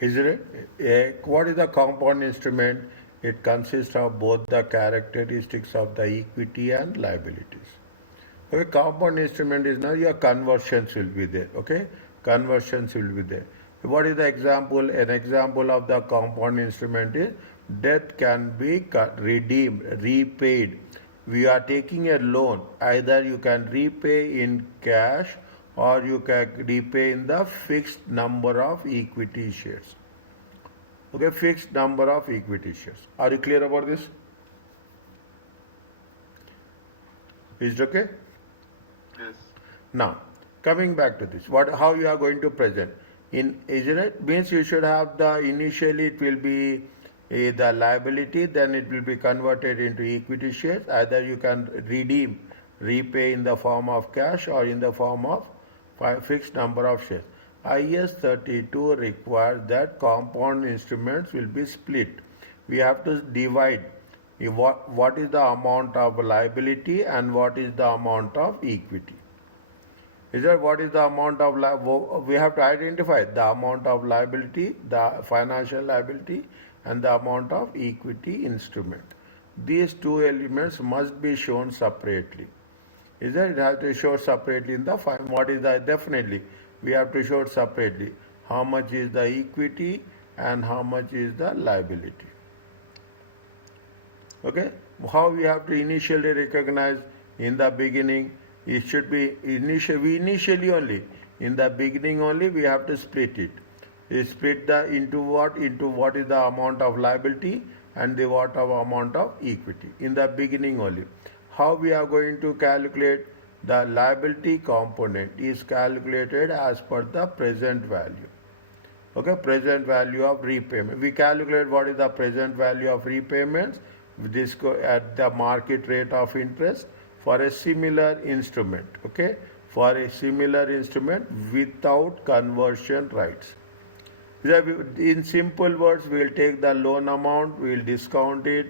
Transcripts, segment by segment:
Is it? What is the compound instrument? It consists of both the characteristics of the equity and liabilities. Okay, compound instrument is now your conversions will be there. Okay, conversions will be there. What is the example? An example of the compound instrument is debt can be redeemed, repaid. We are taking a loan. Either you can repay in cash or you can repay in the fixed number of equity shares. Okay, fixed number of equity shares. Are you clear about this? Is it okay? Yes. Now, coming back to this, how you are going to present in Israel means you should have the initially it will be the liability, then it will be converted into equity shares. Either you can redeem, repay in the form of cash or in the form of fixed number of shares. IS 32 requires that compound instruments will be split. We have to divide what is the amount of liability and what is the amount of equity. Is that what is the amount of we have to identify the amount of liability, the financial liability, and the amount of equity instrument. These two elements must be shown separately. Is that it has to show separately in the what is the definitely we have to show it separately. How much is the equity and how much is the liability. Okay, how we have to initially recognize in the beginning. It should be initially only in the beginning only we have to split it. We split into what is the amount of liability and the what of amount of equity in the beginning only. How we are going to calculate the liability component is calculated as per the present value. Okay, present value of repayment. We calculate what is the present value of repayments. This at the market rate of interest for a similar instrument. Okay, for a similar instrument without conversion rights. In simple words, we will take the loan amount, we will discount it,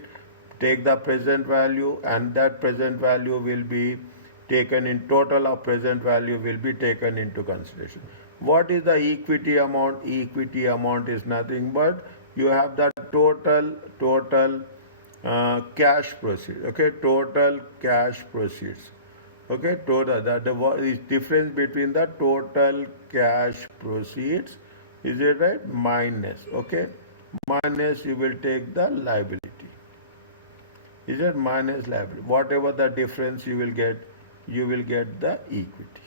take the present value, and that present value will be taken in total of present value will be taken into consideration. What is the equity amount? Equity amount is nothing but you have the total cash proceeds. Okay, total cash proceeds. Okay, total the difference between the total cash proceeds, is it right? Minus. Okay, minus you will take the liability. Is it minus liability? Whatever the difference you will get the equity.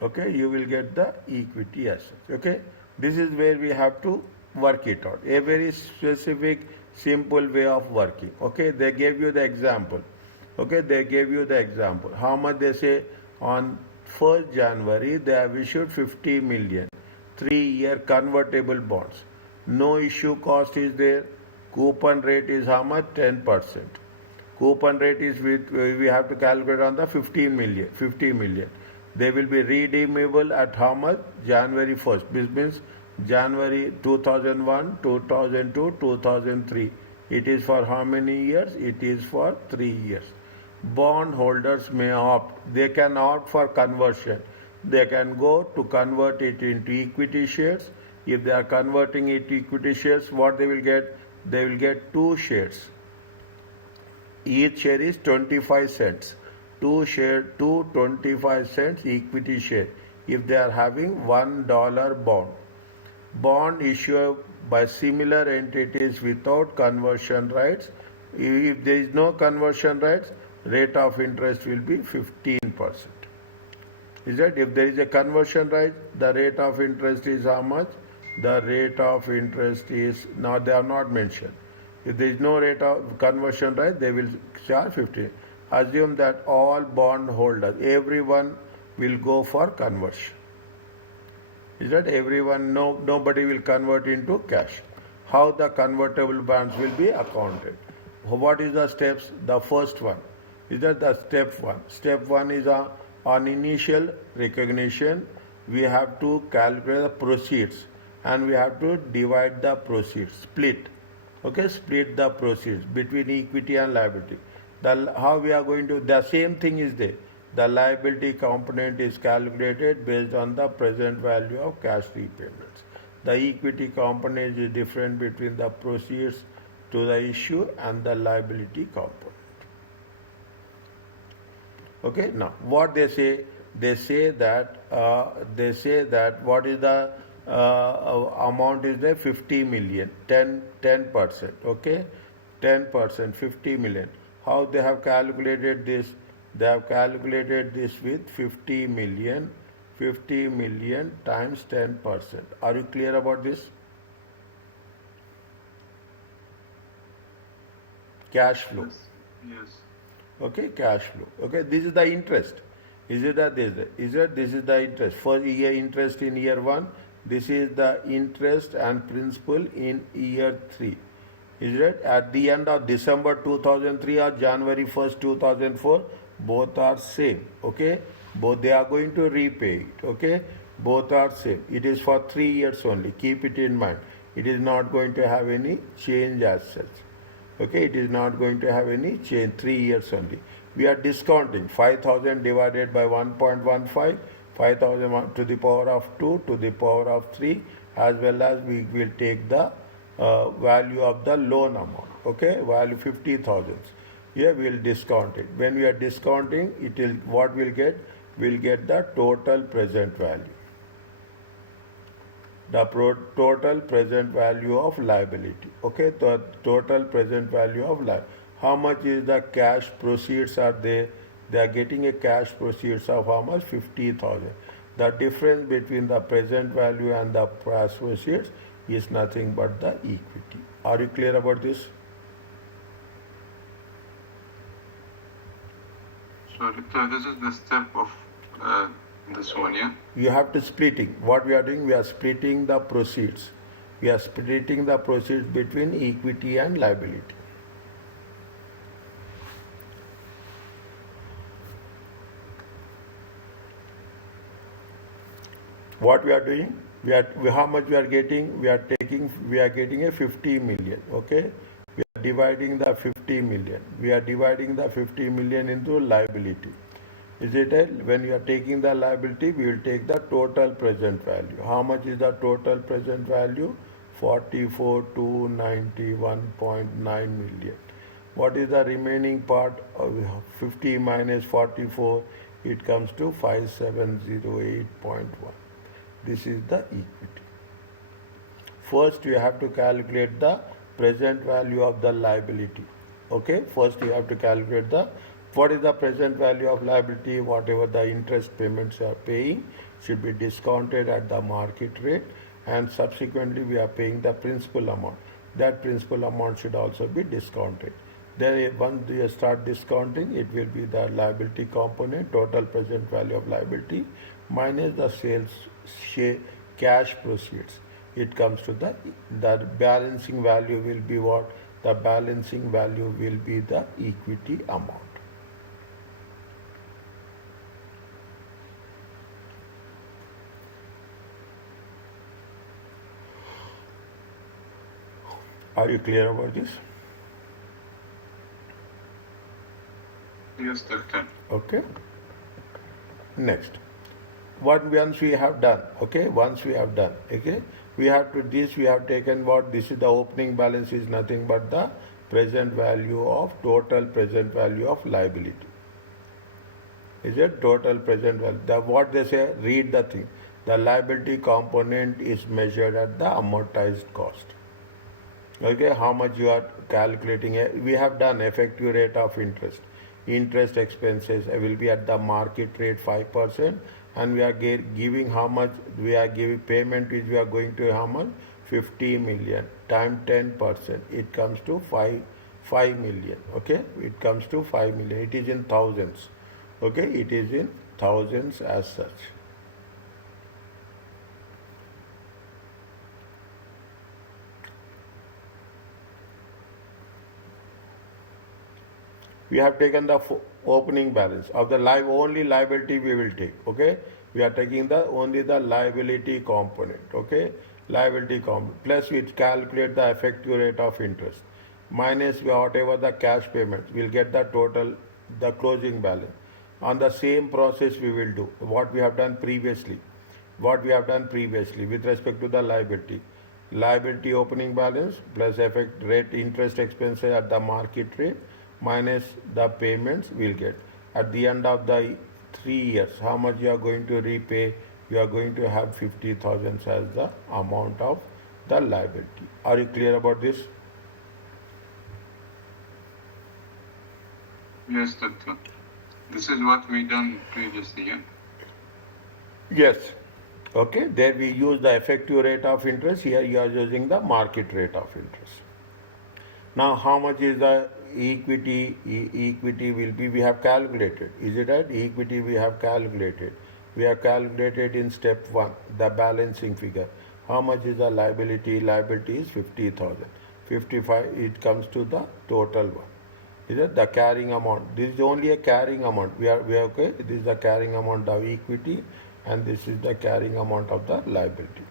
Okay, you will get the equity as such. Okay, this is where we have to work it out. A very specific, simple way of working. Okay, they gave you the example. Okay, they gave you the example. How much they say on 1st January they have issued 50 million 3-year convertible bonds. No issue cost is there. Coupon rate is how much? 10%. Coupon rate is we have to calculate on the 50 million. They will be redeemable at how much? January 1st. This means January 2001, 2002, 2003. It is for how many years? It is for 3 years. Bond holders may opt. They can opt for conversion. They can go to convert it into equity shares. If they are converting it to equity shares, what they will get? They will get 2 shares. Each share is 25 cents. 2 25 cents equity share. If they are having $1 bond. Bond issued by similar entities without conversion rights. If there is no conversion rights, rate of interest will be 15%. Is that if there is a conversion right, the rate of interest is how much? The rate of interest is, now they are not mentioned. If there is no rate of conversion right, they will charge 15. Assume that all bond holders, everyone will go for conversion. Is that everyone? No, nobody will convert into cash. How the convertible bonds will be accounted? What is the steps? The first one is that the step one. Step one is on initial recognition. We have to calculate the proceeds and we have to divide the proceeds. Split. Okay, split the proceeds between equity and liability. How we are going to? The same thing is there. the liability component is calculated based on the present value of cash repayments. The equity component is different between the proceeds to the issue and the liability component. Okay, now what they say? They say that what is the amount is there 50 million, 10%. Okay, 10%, 50 million. How they have calculated this? They have calculated this with 50 million times 10%. Are you clear about this? Cash flow. Yes. Okay, cash flow. Okay, this is the interest. Is it that this is the interest for year interest in year 1? This is the interest and principal in year 3. Is it at the end of December 2003 or January 1st 2004? Both are same. Okay, both they are going to repay it. Okay, both are same. It is for 3 years only. Keep it in mind. It is not going to have any change as such. Okay, it is not going to have any change. 3 years only. We are discounting 5,000 divided by 1.15, 5,000 to the power of 2 to the power of 3, as well as we will take the value of the loan amount. Okay, value 50,000. Here we will discount it. When we are discounting, it will what we'll get? We'll get the total present value. The total present value of liability. Okay, the total present value of liability. How much is the cash proceeds are they? They are getting a cash proceeds of how much? 50,000. The difference between the present value and the cash proceeds is nothing but the equity. Are you clear about this? Sorry, so this is the step of this one, yeah? You have to splitting. What we are doing, we are splitting the proceeds. We are splitting the proceeds between equity and liability. What we are doing, how much we are getting? We are getting a 50 million. Okay, we are dividing the 50 million. We are dividing the 50 million into liability. Is it when you are taking the liability, we will take the total present value. How much is the total present value? 44,291.9 million. What is the remaining part of 50 minus 44? It comes to 5708.1. This is the equity. First, you have to calculate the present value of the liability. Okay, first you have to calculate what is the present value of liability. Whatever the interest payments you are paying should be discounted at the market rate, and subsequently we are paying the principal amount. That principal amount should also be discounted. Then once you start discounting, it will be the liability component, total present value of liability, minus the sales cash proceeds. It comes to the balancing value will be what? The balancing value will be the equity amount. Are you clear about this? Yes, doctor. Okay. Next. Once we have done, okay, we have taken what? This is the opening balance is nothing but the present value of total present value of liability. Is it total present value? What they say, read the thing. The liability component is measured at the amortized cost. Okay, how much you are calculating? We have done effective rate of interest. Interest expenses will be at the market rate 5%, and we are giving how much? We are giving payment which we are going to how much? 50 million times 10%. It comes to 5 million. Okay, it comes to 5 million. It is in thousands. Okay, it is in thousands as such. We have taken the opening balance of the only liability we will take. Okay, we are taking only the liability component. Okay, liability component plus we calculate the effective rate of interest minus whatever the cash payments. We'll get the total, the closing balance. On the same process we will do what we have done previously. What we have done previously with respect to the liability. Liability opening balance plus effect rate interest expenses at the market rate minus the payments we'll get. At the end of the 3 years, how much you are going to repay? You are going to have 50,000 as the amount of the liability. Are you clear about this? Yes, doctor. This is what we done previously, yeah? Yes. Okay, there we use the effective rate of interest. Here you are using the market rate of interest. Now, how much is the equity? Equity will be, we have calculated. Is it right? Equity we have calculated. We have calculated in step 1, the balancing figure. How much is the liability? Liability is 50,000. 55, it comes to the total one. Is it the carrying amount? This is only a carrying amount. We are okay. This is the carrying amount of equity, and this is the carrying amount of the liability.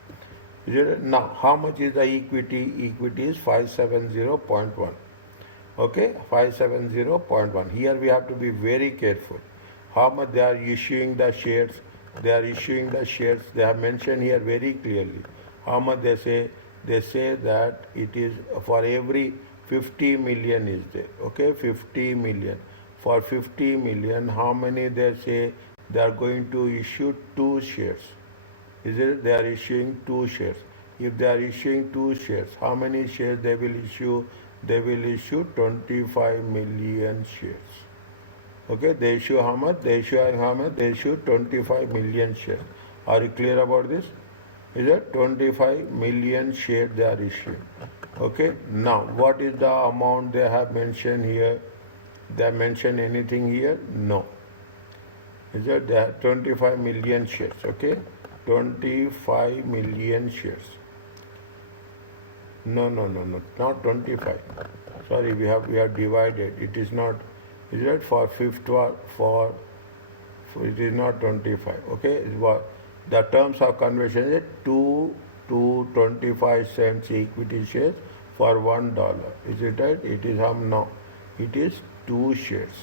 Is it? Now, how much is the equity? Equity is 570.1. Okay, 570.1. Here we have to be very careful. How much they are issuing the shares? They are issuing the shares. They have mentioned here very clearly. How much they say? They say that it is for every 50 million is there. Okay, 50 million. For 50 million, how many they say they are going to issue 2 shares? Is it? They are issuing 2 shares. If they are issuing 2 shares, how many shares they will issue? They will issue 25 million shares. Okay, they issue how much? They issue how much? They issue 25 million shares. Are you clear about this? Is it 25 million shares they are issuing? Okay, now what is the amount they have mentioned here? They have mentioned anything here? No. Is it? They have 25 million shares. Okay, 25 million shares. No, not 25. Sorry, we have divided. It is not. Is it for fifth or for it is not 25. Okay, the terms of conversion is 2 to 25 cents equity shares for $1. Is it right? It is how? No, it is 2 shares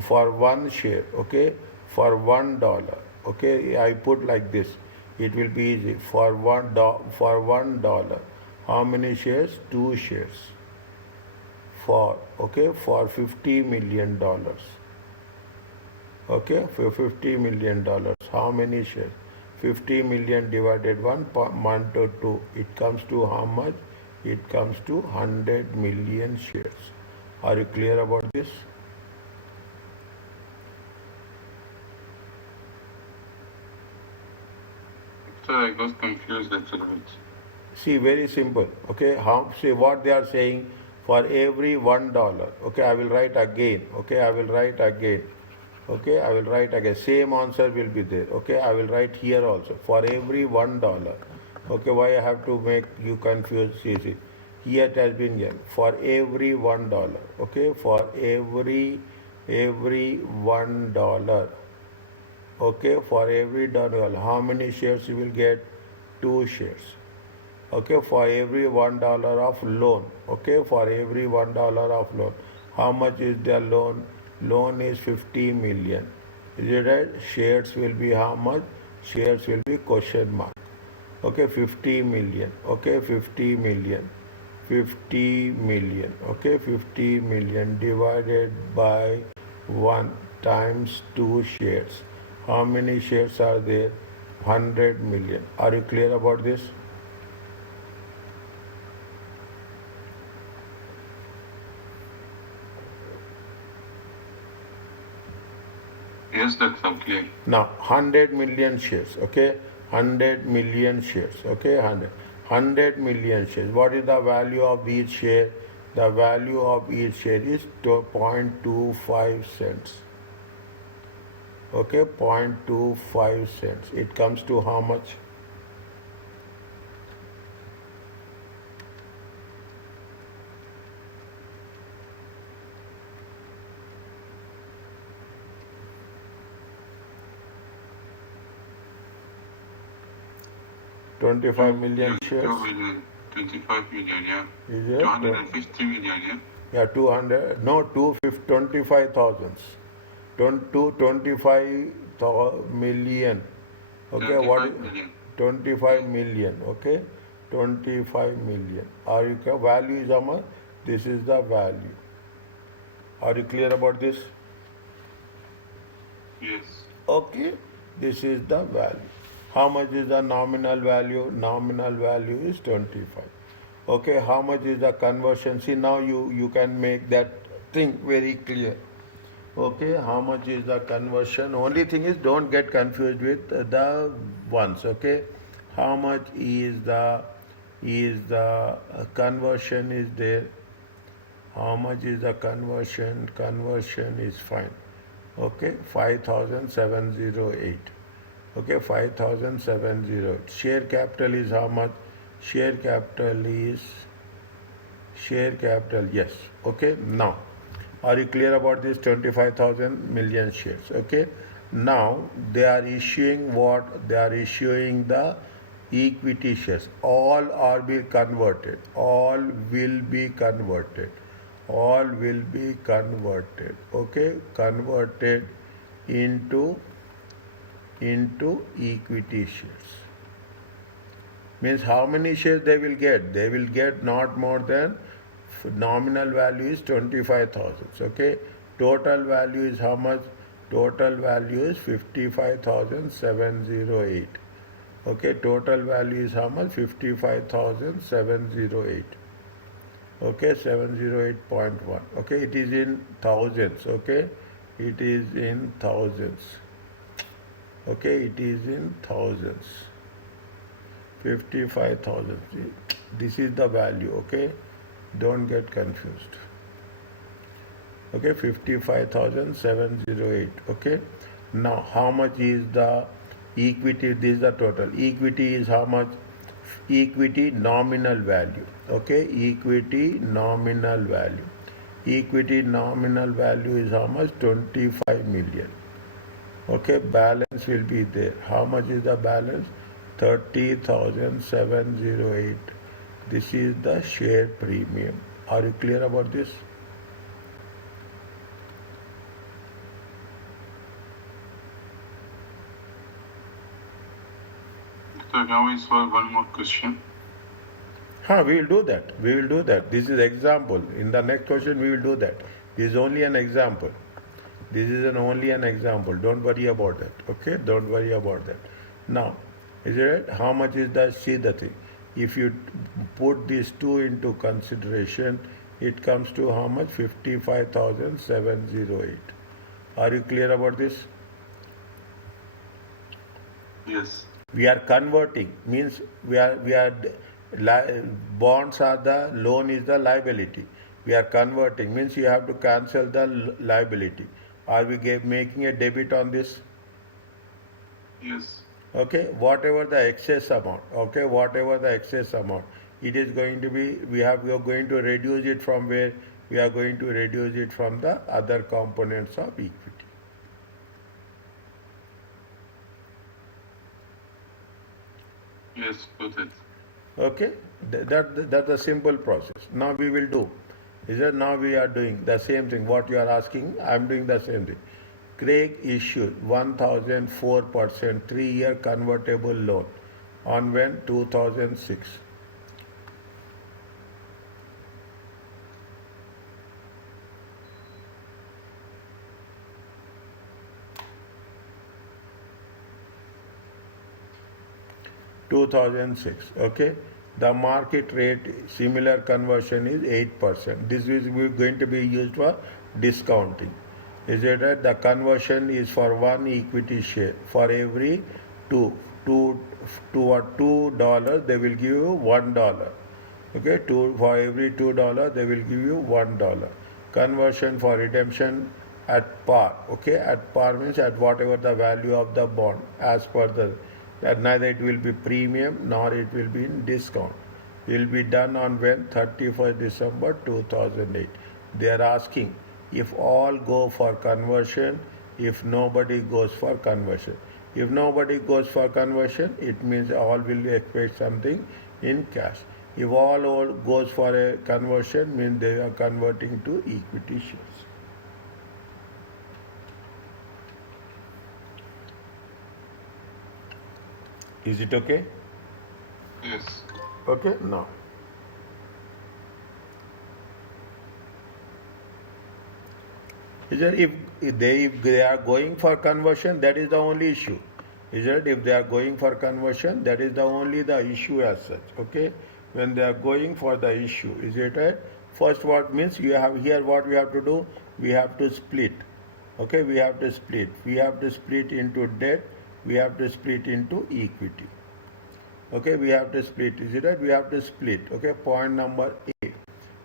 for 1 share. Okay, for $1. Okay, I put like this. It will be easy. For $1, how many shares? 2 shares. For $50 million. Okay, for $50 million, how many shares? 50 million divided 1 to 2. It comes to how much? It comes to 100 million shares. Are you clear about this? So I got confused a little bit. See, very simple. Okay, see what they are saying. For every $1, okay, I will write again. Okay, I will write again. Okay, I will write again. Same answer will be there. Okay, I will write here also. For every $1. Okay, why I have to make you confused? See. Here it has been given. For every $1. Okay, for every $1. Okay, for every $1, how many shares you will get? 2 shares. Okay, for every $1 of loan. Okay, for every $1 of loan, how much is the loan? Loan is 50 million. Is it right? Shares will be how much? Shares will be question mark. Okay, 50 million. Okay, 50 million. 50 million. Okay, 50 million divided by 1 times 2 shares. How many shares are there? 100 million. Are you clear about this? Yes, that's clear. Now, 100 million shares, okay? 100 million shares, okay? 100 million shares. What is the value of each share? The value of each share is 0.25 cents. Okay, 0.25 cents. It comes to how much? $25 million shares. 2 million, 25 million, yeah. Is it? 250 million, yeah. Yeah, 200, no, 25,000. 25 million. Okay, what 25 million. 25 million, okay? 25 million. Are you value is how much? This is the value. Are you clear about this? Yes. Okay, this is the value. How much is the nominal value? Nominal value is 25. Okay, how much is the conversion? See, now you can make that thing very clear. Okay, how much is the conversion? Only thing is don't get confused with the ones. Okay, how much is the conversion is there? How much is the conversion? Conversion is fine. Okay, 5,708. Okay, 5,708. Share capital is how much? Share capital is yes. Okay, now are you clear about this 25,000 million shares? Okay, now they are issuing what? They are issuing the equity shares. All are be converted. All will be converted. All will be converted. Okay, converted into equity shares. Means how many shares they will get? They will get not more than nominal value is 25,000. Okay, total value is how much? Total value is 55,708. Okay, total value is how much? 55,708. Okay, 708.1. Okay, it is in thousands. Okay, it is in thousands. Okay, it is in thousands. 55,000. This is the value. Okay, don't get confused. Okay, 55,708. Okay, now how much is the equity? This is the total. Equity is how much? Equity nominal value. Okay, equity nominal value. Equity nominal value is how much? 25 million. Okay, balance will be there. How much is the balance? 30,708. This is the share premium. Are you clear about this? So can we solve one more question? We will do that. We will do that. This is example. In the next question, we will do that. This is only an example. This is only an example. Don't worry about that. Okay? Don't worry about that. Now, is it right? How much is the, see the thing. If you put these two into consideration, it comes to how much? 55,708. Are you clear about this? Yes. We are converting, means we are bonds are the, loan is the liability. We are converting, means you have to cancel the liability. Are we making a debit on this? Yes. Okay, whatever the excess amount, okay, whatever the excess amount, it is going to be, we are going to reduce it from where? We are going to reduce it from the other components of equity. Yes, got it. Okay, that's a simple process. Now we will do. Is that now we are doing the same thing? What you are asking, I am doing the same thing. Craig issued 1,004% 3-year convertible loan on when? 2006. Okay, the market rate similar conversion is 8%. This is going to be used for discounting. Is it right? The conversion is for one equity share. For every $2 they will give you $1. Okay, for every $2 they will give you $1. Conversion for redemption at par. Okay, at par means at whatever the value of the bond as per the, that neither it will be premium nor it will be in discount. It will be done on when? 31st December 2008. They are asking if all go for conversion, if nobody goes for conversion. If nobody goes for conversion, it means all will expect something in cash. If all over goes for a conversion, means they are converting to equity shares. Is it okay? Yes. Okay, now. Is that if they are going for conversion, that is the only issue. Is that if they are going for conversion, that is the only the issue as such. Okay, when they are going for the issue, is it right? First, what means you have here what we have to do? We have to split. Okay, we have to split. We have to split into debt. We have to split into equity. Okay, we have to split. Is it right? We have to split. Okay, point number A.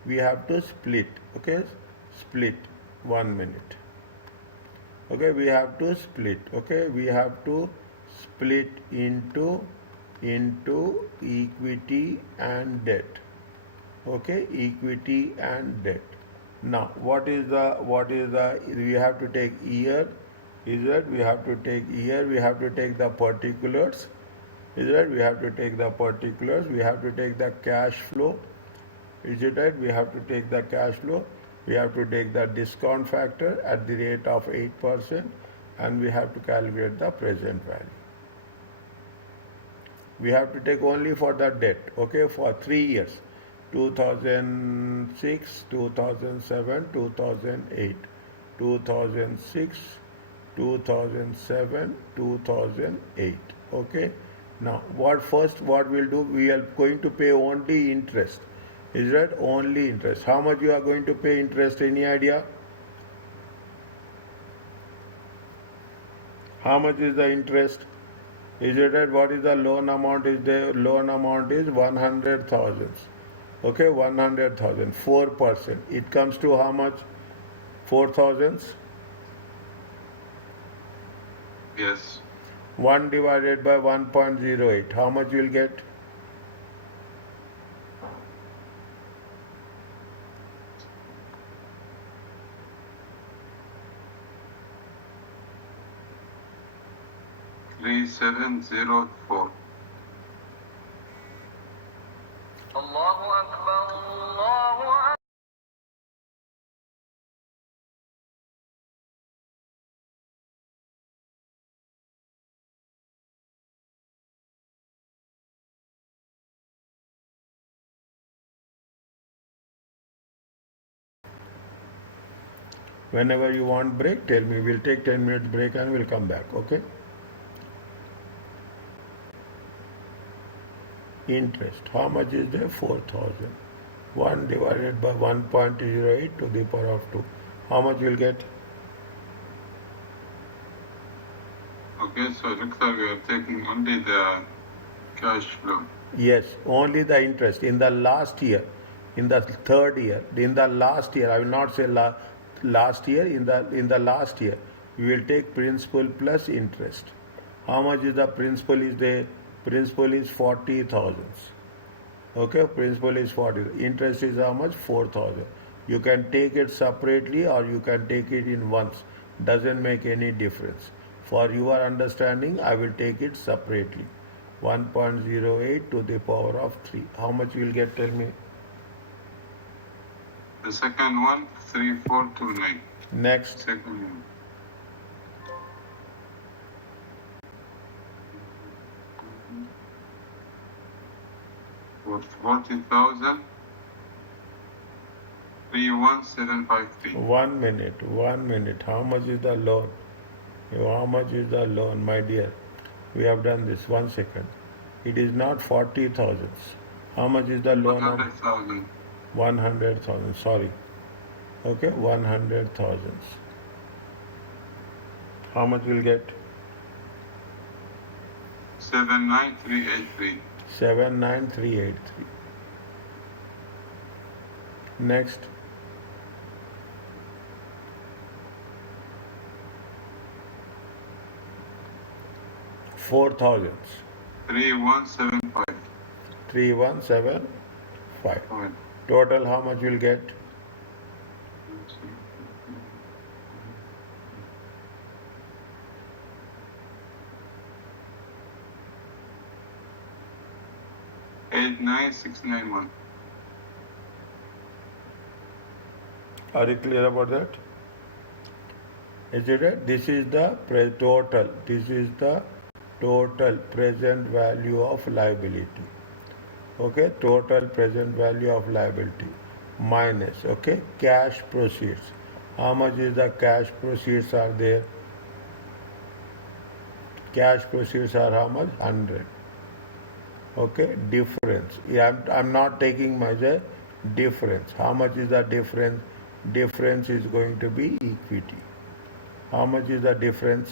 We have to split. Okay, split. 1 minute. Okay, we have to split. Okay, we have to split into equity and debt. Okay, equity and debt. Now, what is the we have to take year? Is that we have to take year? We have to take the particulars. Is that we have to take the particulars? We have to take the cash flow. Is it right? We have to take the cash flow. We have to take the discount factor at the rate of 8%, and we have to calculate the present value. We have to take only for the debt, okay, for 3 years, 2006, 2007, 2008, 2006, 2007, 2008, okay. Now, what we'll do, we are going to pay only interest. Is that only interest? How much you are going to pay interest? Any idea? How much is the interest? Is it that what is the loan amount? Is the loan amount is 100,000. Okay, 100,000. 4%. It comes to how much? 4,000. Yes. 1 divided by 1.08. How much you will get? $3,704. Allahu Akbar, Allahu Akbar. Whenever you want break, tell me. We'll take 10 minutes break and we'll come back. Okay? Interest. How much is there? 4,000. 1 divided by 1.08 to the power of 2. How much you'll get? Okay, so it looks like we are taking only the cash flow. Yes, only the interest. In the last year, in the third year, in the last year, I will not say last year, in the last year, we will take principal plus interest. How much is the principal is there? Principal is 40,000. Okay, principal is 40. Interest is how much? 4,000. You can take it separately or you can take it in once. Doesn't make any difference. For your understanding, I will take it separately. 1.08 to the power of 3. How much you will get? Tell me. The second one, 3,429. Next. Second one. For 40,000, 31753. 1 minute. 1 minute. How much is the loan? How much is the loan, my dear? We have done this. 1 second. It is not 40,000. How much is the loan? 100,000. 100,000. Sorry. Okay, 100,000. How much will get? 79383. 79383. Next. $4,000. 3175. 3175. Fine. Total, how much will get? 89691. Are you clear about that? Is it right? This is the total. This is the total present value of liability. Okay, total present value of liability minus, okay, cash proceeds. How much is the cash proceeds are there? Cash proceeds are how much? 100. Okay, difference. Yeah, I'm not taking measure difference. How much is the difference? Difference is going to be equity. How much is the difference?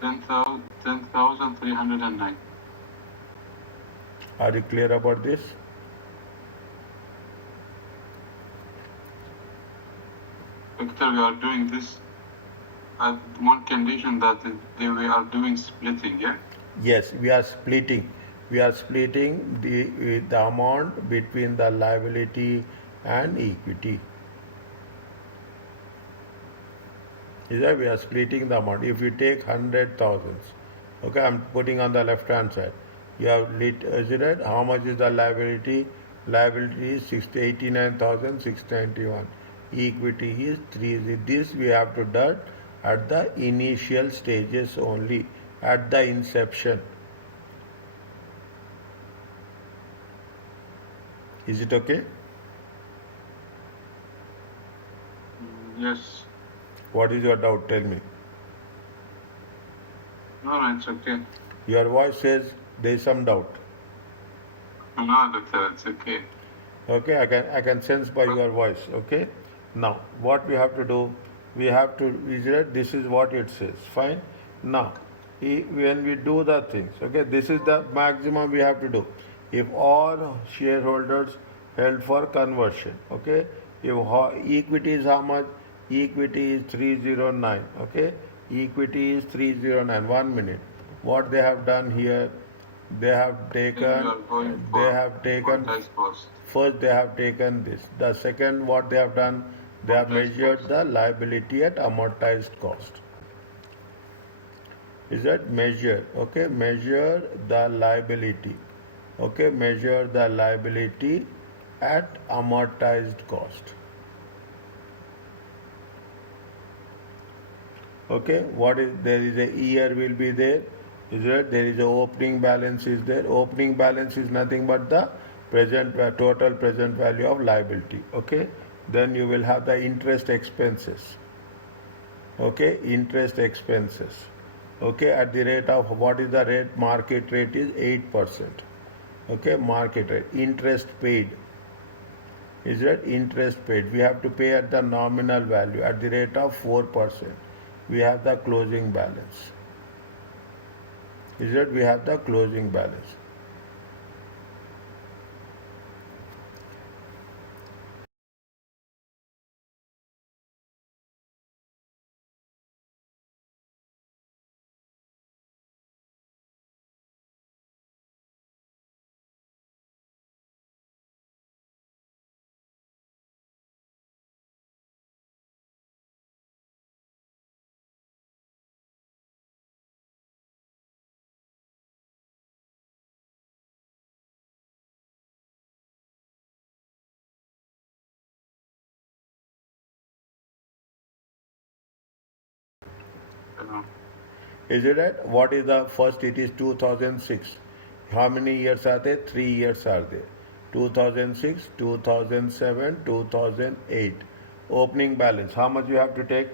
10,309. Are you clear about this? Victor, we are doing this at one condition that we are doing splitting, yeah? Yes, we are splitting. We are splitting the amount between the liability and equity. Is that we are splitting the amount. If you take 100,000, okay, I'm putting on the left hand side. You have is it right? How much is the liability? Liability is 89,691. Equity is 3. This we have to do at the initial stages only, at the inception. Is it okay? Yes. What is your doubt? Tell me. No, it's okay. Your voice says there is some doubt. No, doctor, it's okay. Okay, I can sense by your voice. Okay. Now, what we have to do? We have to read. This is what it says. Fine. Now, when we do the things, okay, this is the maximum we have to do. If all shareholders held for conversion, okay, if equity is how much? Equity is 309. Okay, equity is 309. 1 minute. What they have done here? They have taken. Cost. First, they have taken this. The second, what they have done? They have measured the liability at amortized cost. Is that measure? Okay, measure the liability. Okay, measure the liability at amortized cost. Okay, what is there is a year will be there. Is it? There is a opening balance is there. Opening balance is nothing but the present total present value of liability. Okay, then you will have the interest expenses. Okay, interest expenses. Okay, at the rate of what is the rate? Market rate is 8%. Okay, market rate. Interest paid. Is that interest paid? We have to pay at the nominal value at the rate of 4%. We have the closing balance. Is that we have the closing balance. Is it right? What is the first? It is 2006. How many years are there? 3 years are there. 2006, 2007, 2008. Opening balance. How much you have to take?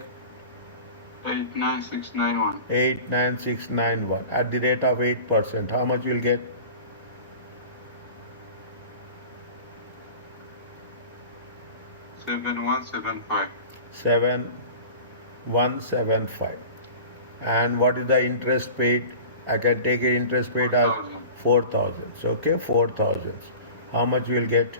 89691. 89691 at the rate of 8%. How much you will get? 7175. 7175. And what is the interest paid? I can take it interest paid as 4,000. Okay, 4,000. How much you will get?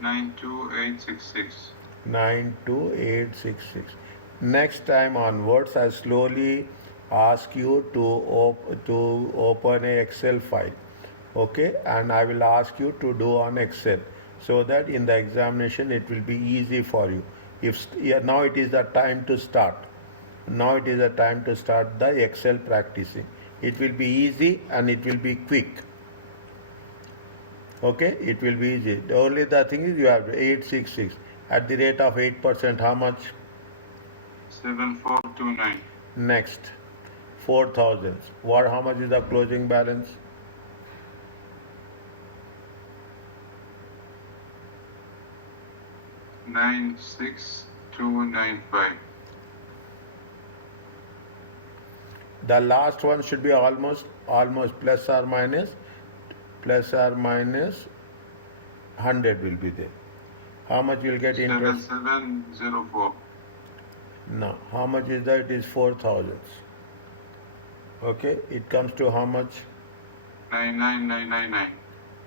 92866. 92866. Next time onwards, I slowly ask you to open a Excel file. Okay, and I will ask you to do on Excel so that in the examination it will be easy for you. Now it is the time to start. Now it is the time to start the Excel practicing. It will be easy and it will be quick. Okay, it will be easy. The only the thing is you have 866 at the rate of 8%. How much? 7429. Next, 4,000. What? How much is the closing balance? 96295. The last one should be almost plus or minus 100 will be there. How much you will get interest? 7704. No. How much is that? It is 4,000. Okay. It comes to how much? 99999.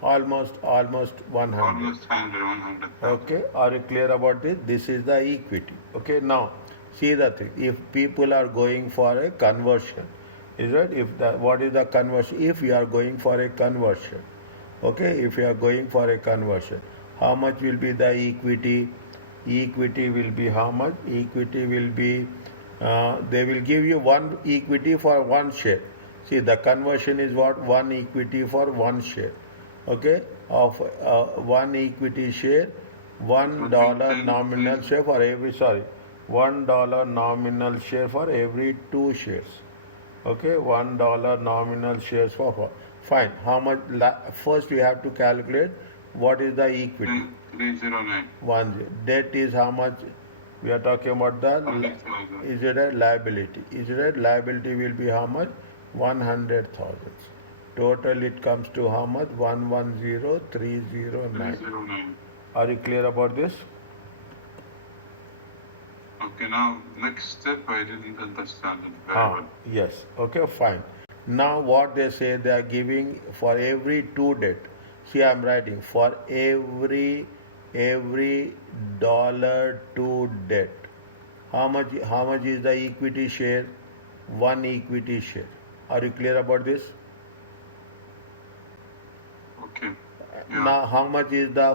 Almost 100. Almost 100. Okay. Are you clear about this? This is the equity. Okay. Now, see the thing. If people are going for a conversion, is it? What is the conversion? If you are going for a conversion, okay. If you are going for a conversion, how much will be the equity? Equity will be how much? Equity will be, they will give you one equity for one share. See, the conversion is what? One equity for one share. Okay, of one equity share, $1 nominal share for every, $1 nominal share for every 2 shares. Okay, $1 nominal shares for. Fine. How much? First, we have to calculate what is the equity. 309. 1. Debt is how much? We are talking about the. Is it a liability? Is it a liability will be how much? 100,000. Total it comes to how much? 110,309. 309. Are you clear about this? Okay, now next step I didn't understand it very well. Yes. Okay, fine. Now what they say, they are giving for every 2 debt. See, I am writing for every $2 debt. How much is the equity share? 1 equity share. Are you clear about this? Okay. Yeah. Now how much is the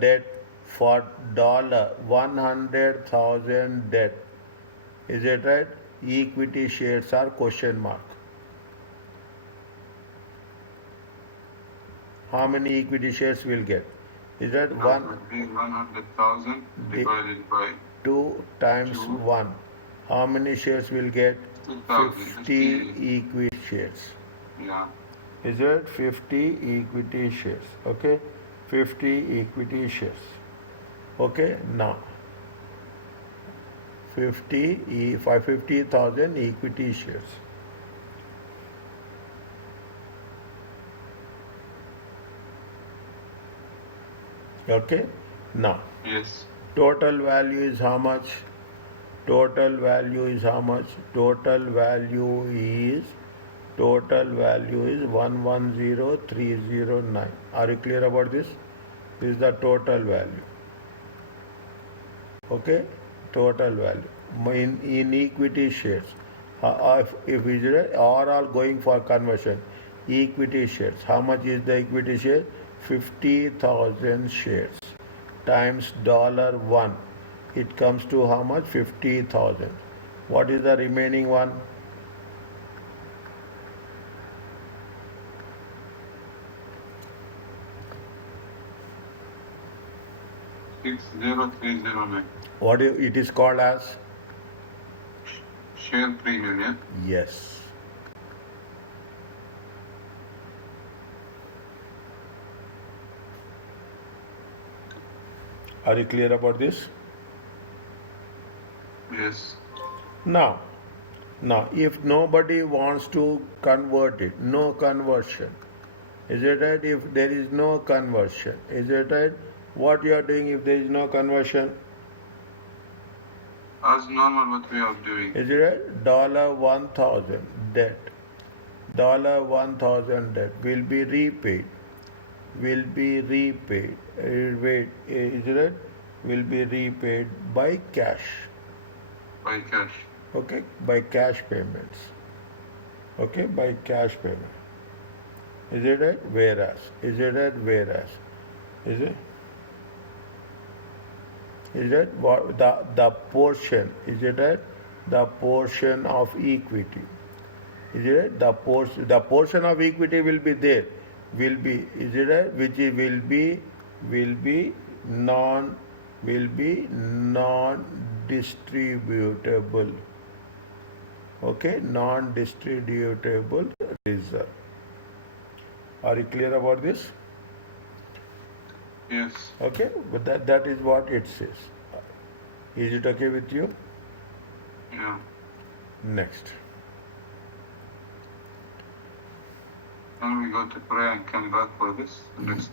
debt for $100,000 debt? Is it right? Equity shares are question mark. How many equity shares will get? Is that That one? would be 100,000 divided by 2 times 1. How many shares will get? 2,000. 50 equity shares. Yeah. Is it 50 equity shares? Okay, 50 equity shares. Okay, now 50,000 equity shares. Okay, now Yes. total value is how much? Total value is 110,309. Are you clear about this? This is the total value. Okay, total value in equity shares. If we are all going for conversion, equity shares. How much is the equity share? 50,000 shares times $1. It comes to how much? 50,000. What is the remaining one? 60309. What it is called as? Share premium, yeah? Yes. Are you clear about this? Yes. Now, if nobody wants to convert it, no conversion. Is it right? If there is no conversion, is it right? What you are doing if there is no conversion? As normal what we are doing. Is it right? $1,000 debt. $1,000 debt will be repaid. Wait, is it right? Will be repaid by cash. By cash. Okay, by cash payments. Okay, by cash payment. Is it right? Whereas. Is it right? Whereas. Is it? Is it what the portion? Is it right? The portion of equity. Is it right? The portion of equity will be there. Will be, is it right? Which will be non distributable. Okay, non distributable reserve. Are you clear about this? Yes. Okay, but that is what it says. Is it okay with you? Yeah. Next. Then we go to pray and come back for this next.